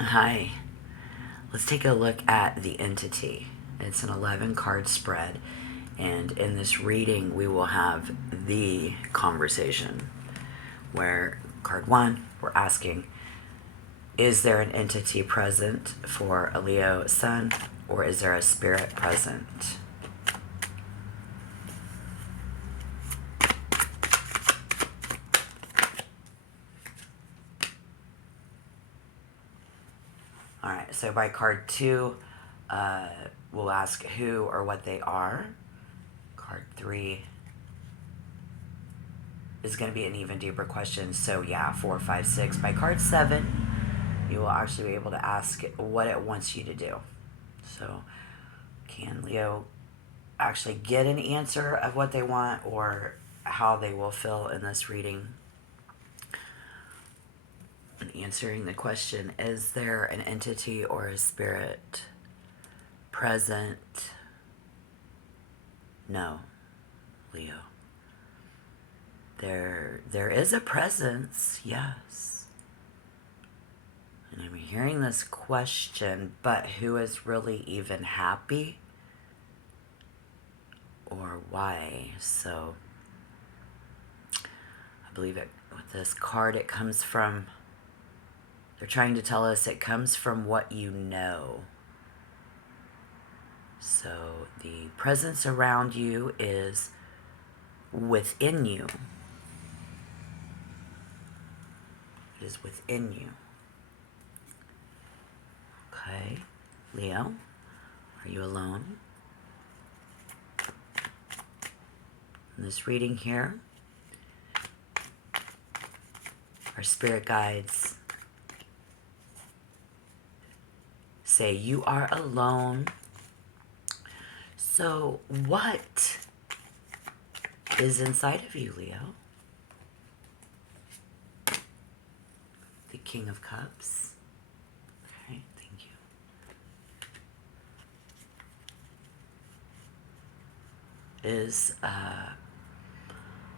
Hi. Let's take a look at the entity. It's an 11 card spread, and in this reading, we will have the conversation where card one, we're asking, is there an entity present for a Leo sun, or is there a spirit present? All right, so by card two, we'll ask who or what they are. Card three is going to be an even deeper question. So, yeah, 4, 5, 6. By card seven, you will actually be able to ask what it wants you to do. So, can Leo actually get an answer of what they want or how they will feel in this reading? And answering the question, is there an entity or a spirit present? No, Leo. There is a presence, yes. And I'm hearing this question, but who is really even happy? Or why? So I believe it with this card, it comes from, they're trying to tell us it comes from what you know. So the presence around you is within you. It is within you. Okay, Leo, are you alone? In this reading here, our spirit guides say you are alone. So what is inside of you, Leo? The King of Cups. Okay, thank you. Is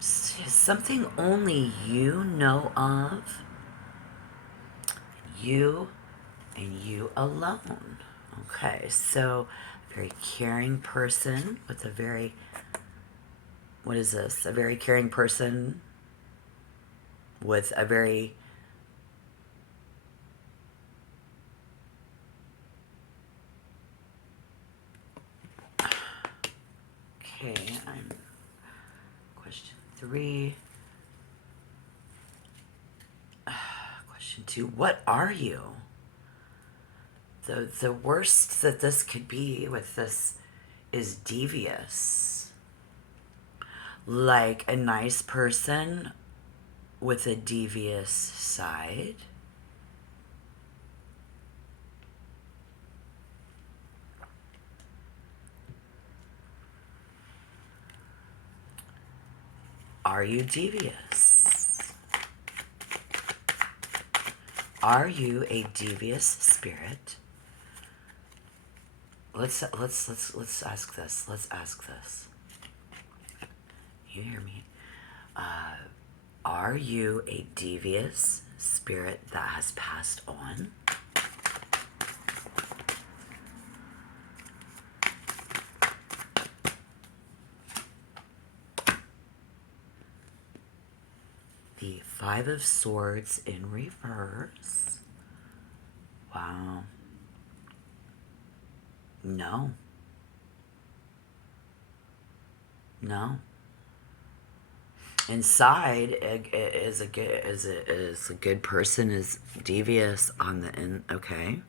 something only you know of. You and you alone. Okay, so a very caring person with a very, what is this? A very caring person with a very okay, I'm question 3. Question 2, what are you? The worst that this could be with this is devious. Like a nice person with a devious side. Are you devious? Are you a devious spirit? Let's ask this. Let's ask this. You hear me? Are you a devious spirit that has passed on? The 5 of Swords in reverse. Wow. No. No. Inside is a good person, is devious on the in. Okay.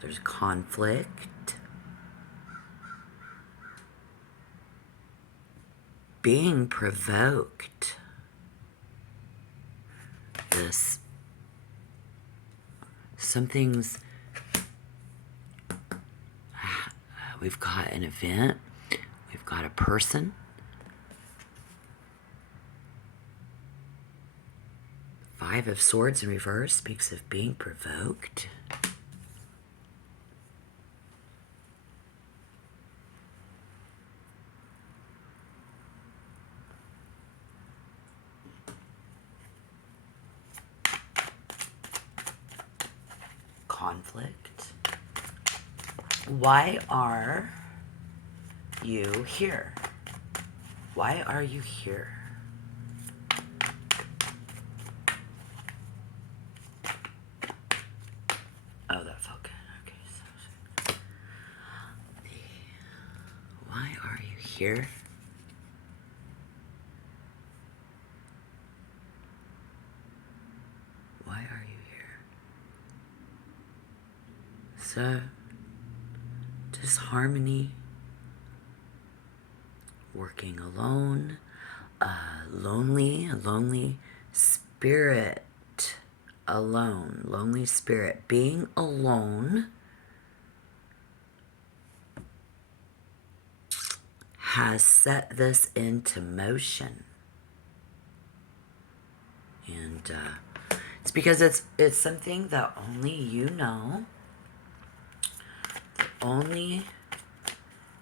There's conflict. Being provoked. This. Something's. We've got an event. We've got a person. 5 of Swords in reverse speaks of being provoked. conflict. Why are you here? Why are you here? Oh, that felt good. Okay, so why are you here? Why are you here? So, disharmony, working alone, a lonely spirit, lonely spirit, being alone has set this into motion. And it's because it's something that only you know. Only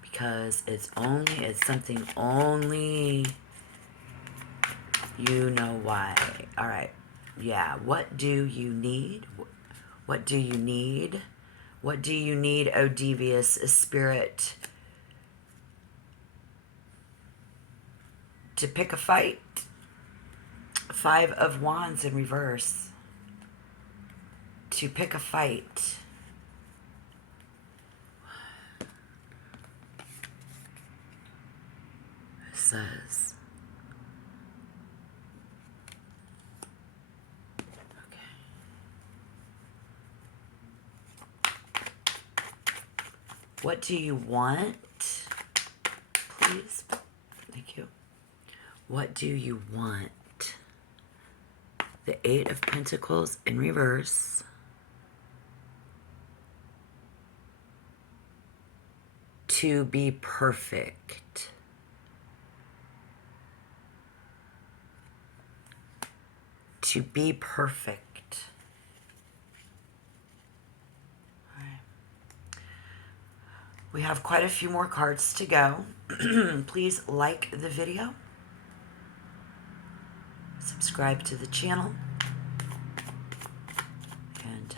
because it's something only you know why. All right. Yeah. What do you need? What do you need? What do you need, oh devious spirit? To pick a fight. 5 of Wands in reverse. To pick a fight. It says. Okay. What do you want? Please. Thank you. What do you want? The 8 of Pentacles in reverse. To be perfect. To be perfect. All right. We have quite a few more cards to go. Please like the video. Subscribe to the channel. And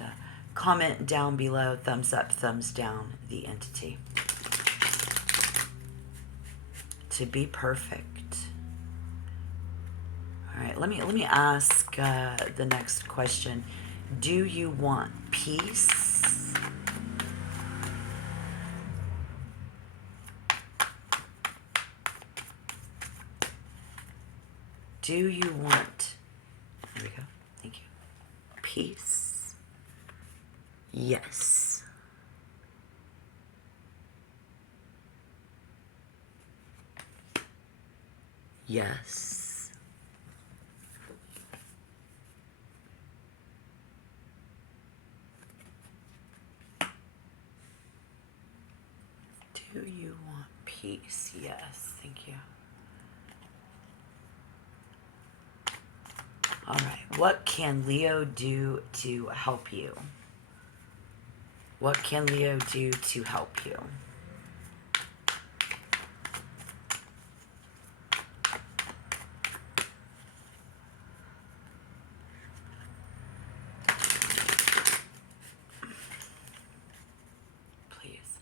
comment down below, thumbs up, thumbs down, the entity. To be perfect. All right, let me ask the next question. Do you want peace? Do you want, there we go, thank you, peace? Yes. Yes. Do you want peace? Yes, thank you. All right, what can Leo do to help you? What can Leo do to help you? Please.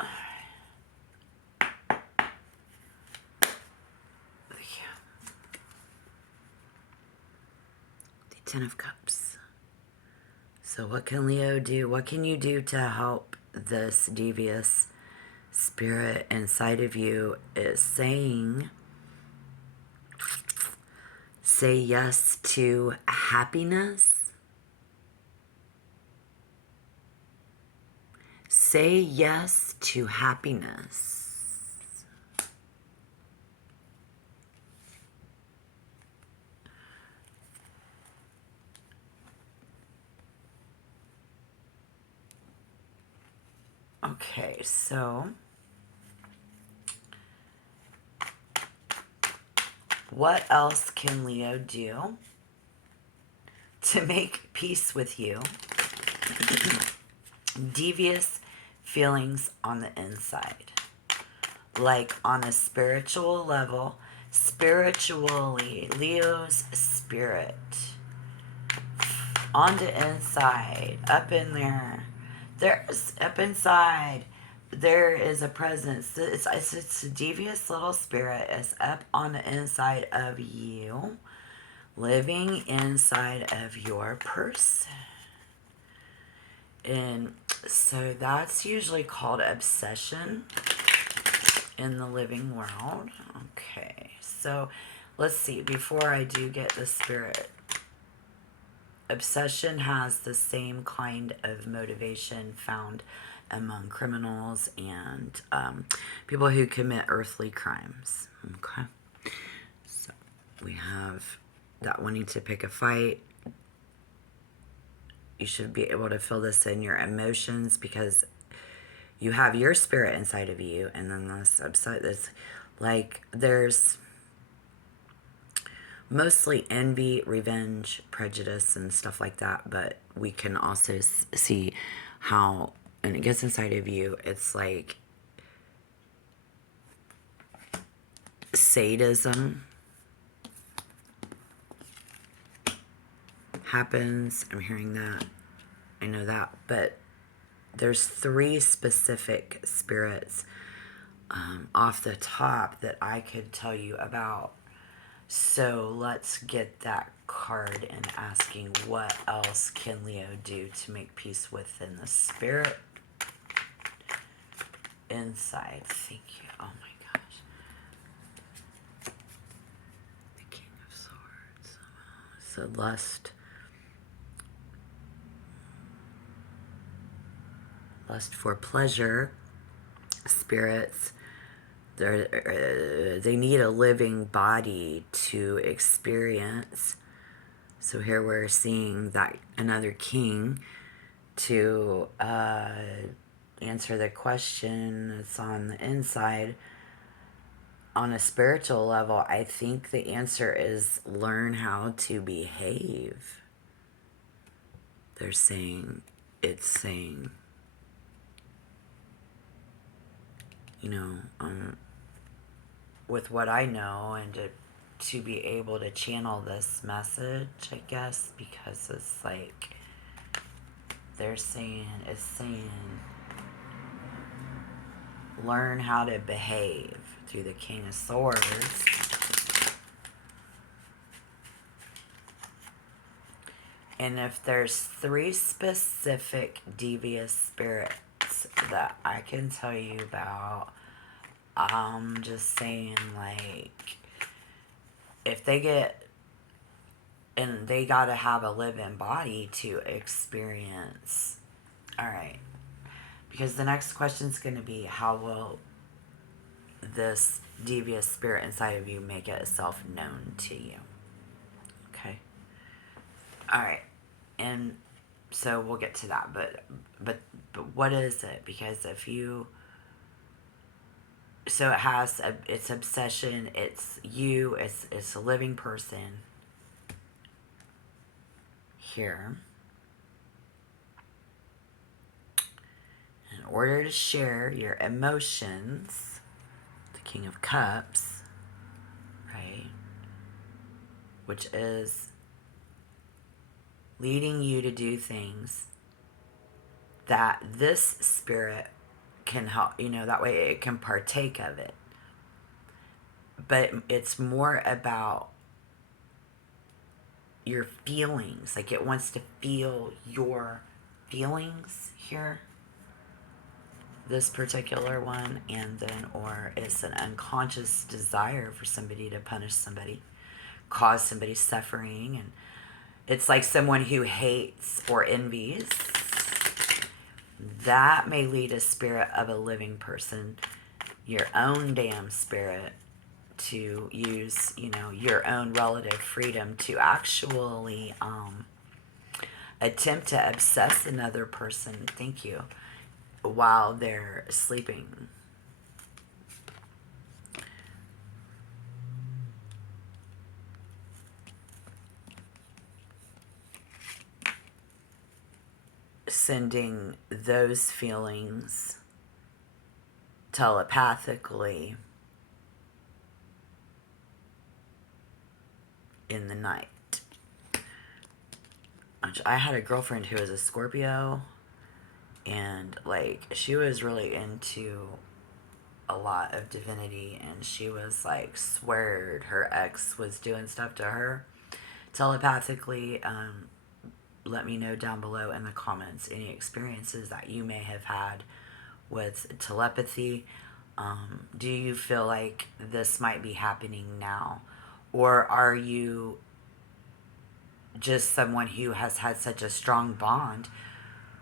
All right. Thank you. The 10 of Cups. So what can Leo do? What can you do to help this devious spirit inside of you? Is saying, say yes to happiness. Say yes to happiness. Okay, so what else can Leo do to make peace with you? Devious feelings on the inside. Like on a spiritual level, spiritually, Leo's spirit On the inside, up in there. There's up inside. There is a presence. It's a devious little spirit. It's up on the inside of you, living inside of your person. And so that's usually called obsession in the living world. Okay, so let's see. Before I do get the spirit, obsession has the same kind of motivation found among criminals and people who commit earthly crimes. Okay, so we have that wanting to pick a fight. You should be able to feel this in your emotions because you have your spirit inside of you, and then this upset, this, like, there's mostly envy, revenge, prejudice, and stuff like that, but we can also see how, when it gets inside of you, it's like sadism happens. I'm hearing that. I know that, but there's 3 specific spirits off the top that I could tell you about. So let's get that card and asking what else can Leo do to make peace within the spirit inside. Thank you. Oh my gosh. The King of Swords. So lust for pleasure. Spirits, they need a living body to experience. So here we're seeing that another king to answer the question that's on the inside. On a spiritual level, I think the answer is learn how to behave. They're saying, it's saying, you know, with what I know, and to be able to channel this message, I guess, because it's like, they're saying, it's saying, learn how to behave through the King of Swords. And if there's 3 specific devious spirits that I can tell you about, I'm just saying, like, if they get, and they gotta have a living body to experience. Alright. Because the next question is going to be, how will this devious spirit inside of you make itself known to you? Okay. Alright. And so we'll get to that. But what is it? Because if you... So it has... It's obsession. It's you. It's a living person. Here. In order to share your emotions, the King of Cups, right? Which is leading you to do things that this spirit can help, you know, that way it can partake of it. But it's more about your feelings. Like, it wants to feel your feelings here. This particular one. And then, or it's an unconscious desire for somebody to punish somebody, cause somebody suffering. And it's like someone who hates or envies. That may lead a spirit of a living person, your own damn spirit, to use, you know, your own relative freedom to actually attempt to obsess another person, thank you, while they're sleeping. Sending those feelings telepathically in the night. I had a girlfriend who was a Scorpio, and like she was really into a lot of divinity, and she was like sweared her ex was doing stuff to her telepathically. Let me know down below in the comments any experiences that you may have had with telepathy. Do you feel like this might be happening now, or are you just someone who has had such a strong bond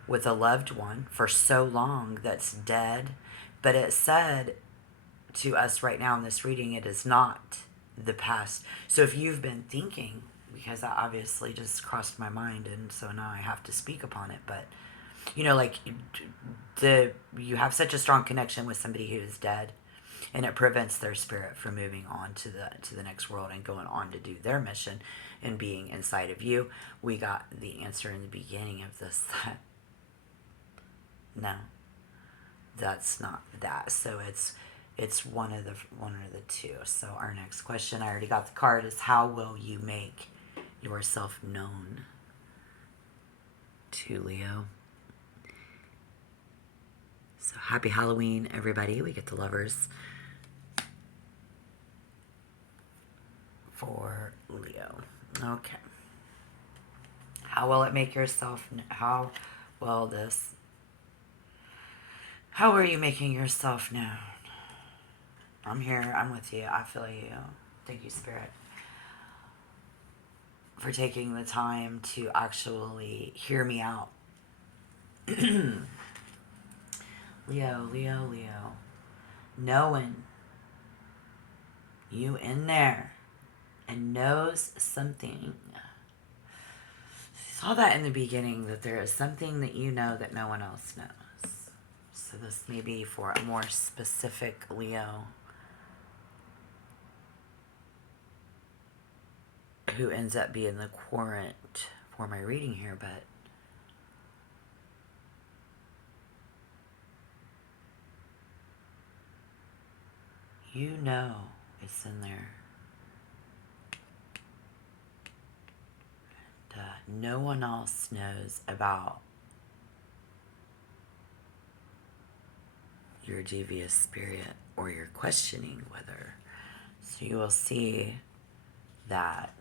with a loved one for so long that's dead? But it said to us right now in this reading, it is not the past. So if you've been thinking, because that obviously just crossed my mind, and so now I have to speak upon it, but you know, like you have such a strong connection with somebody who is dead, and it prevents their spirit from moving on to the next world and going on to do their mission and being inside of you. We got the answer in the beginning of this that no, that's not that. So it's one of the two. So our next question, I already got the card, is how will you make yourself known to Leo? So happy Halloween, everybody. We get the Lovers for Leo. Okay. How will it make yourself, how are you making yourself known? I'm here. I'm with you. I feel you. Thank you, Spirit, for taking the time to actually hear me out. Leo, Leo, Leo. Knowing you in there and knows something. Saw that in the beginning, that there is something that you know that no one else knows. So this may be for a more specific Leo who ends up being the querent for my reading here, but you know it's in there. And, no one else knows about your devious spirit or your questioning whether. So you will see that,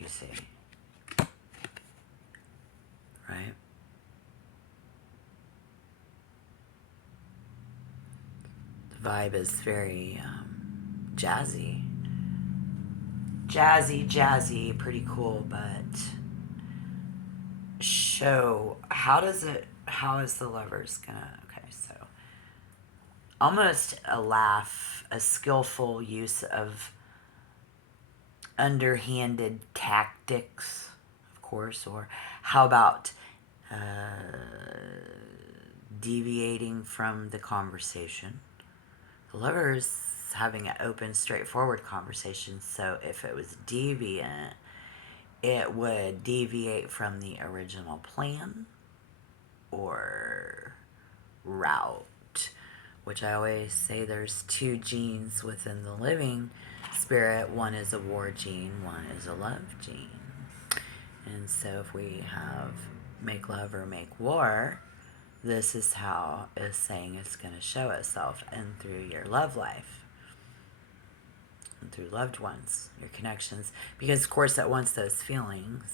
you see, right? The vibe is very jazzy. Jazzy, pretty cool, but show, how is the Lovers gonna, okay, so almost a laugh, a skillful use of underhanded tactics, of course, or how about deviating from the conversation. The Lovers having an open, straightforward conversation, so if it was deviant, it would deviate from the original plan or route, which I always say there's two genes within the living spirit. One is a war gene, one is a love gene. And so if we have make love or make war, this is how it's saying it's going to show itself, and through your love life and through loved ones, your connections, because of course it wants those feelings.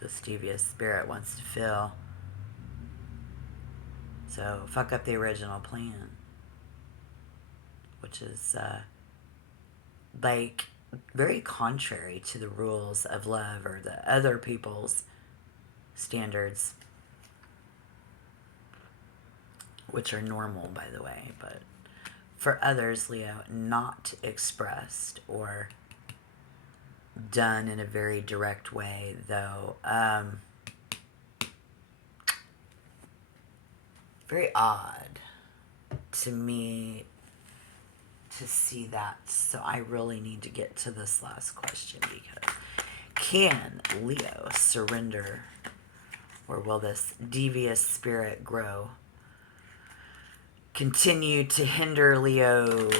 This devious spirit wants to feel. So fuck up the original plan, which is like very contrary to the rules of love or the other people's standards, which are normal, by the way, but for others, Leo, not expressed or done in a very direct way, though. Very odd to me to see that. So I really need to get to this last question, because can Leo surrender, or will this devious spirit grow? Continue to hinder Leo. We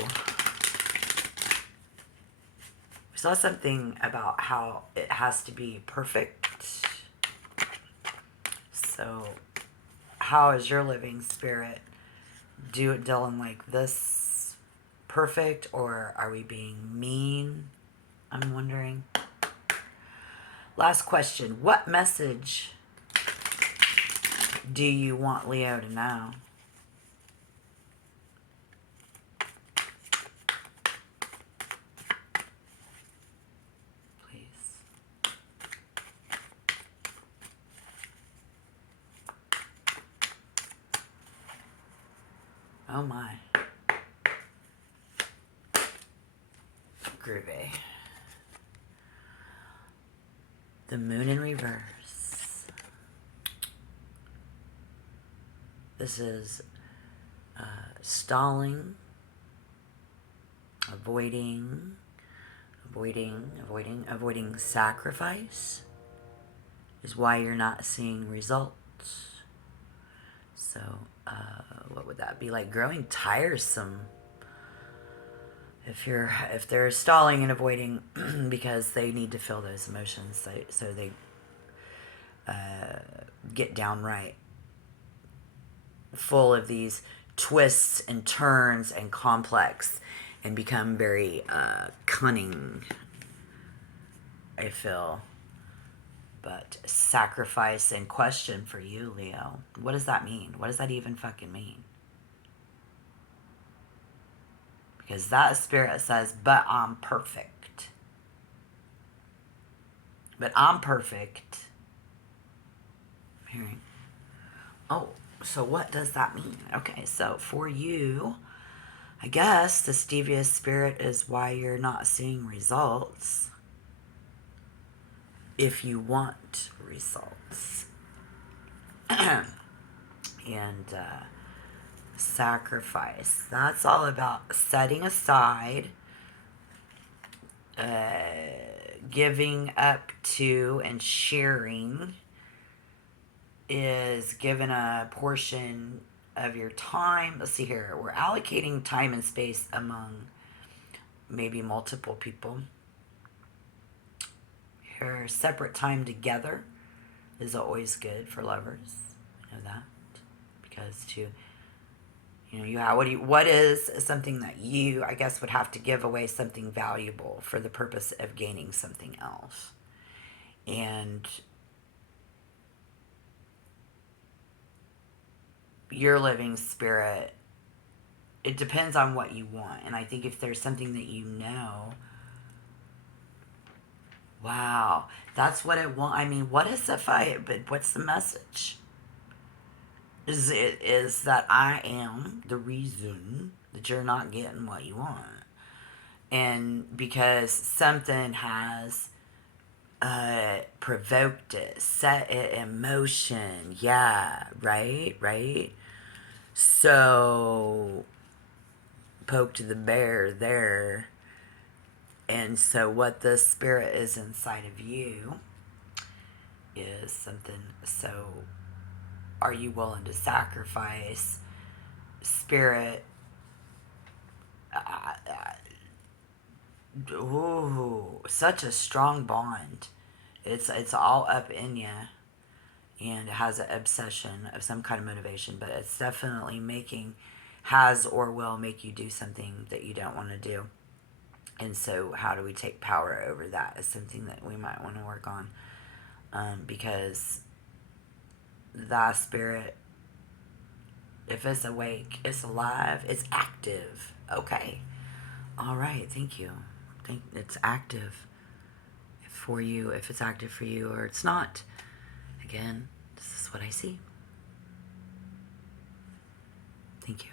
saw something about how it has to be perfect. So how is your living spirit dealing like this? Perfect, or are we being mean? I'm wondering. Last question. What message do you want Leo to know? Please. Oh my. Groovy. The moon in reverse. This is stalling, avoiding sacrifice is why you're not seeing results. So, what would that be like? Growing tiresome. If they're stalling and avoiding because they need to feel those emotions, so they get downright full of these twists and turns and complex and become very cunning, I feel. But sacrifice and question for you, Leo. What does that mean? What does that even fucking mean? Because that spirit says, but I'm perfect. But I'm perfect. I'm hearing. Oh, so what does that mean? Okay, so for you, I guess this devious spirit is why you're not seeing results. If you want results. And sacrifice. That's all about setting aside, giving up to, and sharing is given a portion of your time. Let's see here. We're allocating time and space among maybe multiple people. Your separate time together is always good for lovers. I know that. Because what is something that you, I guess, would have to give away something valuable for the purpose of gaining something else. And your living spirit, it depends on what you want. And I think if there's something that you know, wow, that's what I want. I mean, what is the fight? But what's the message? Is that I am the reason that you're not getting what you want. And because something has provoked it, set it in motion. Yeah, right? So, poked the bear there. And so what the spirit is inside of you is something. So, are you willing to sacrifice? Spirit, ooh, such a strong bond. It's all up in you, and it has an obsession of some kind of motivation, but it's definitely has or will make you do something that you don't want to do. And so how do we take power over that is something that we might want to work on, because that spirit, if it's awake, it's alive, it's active. Okay. All right. Thank you. It's active for you, if it's active for you, or it's not. Again, this is what I see. Thank you.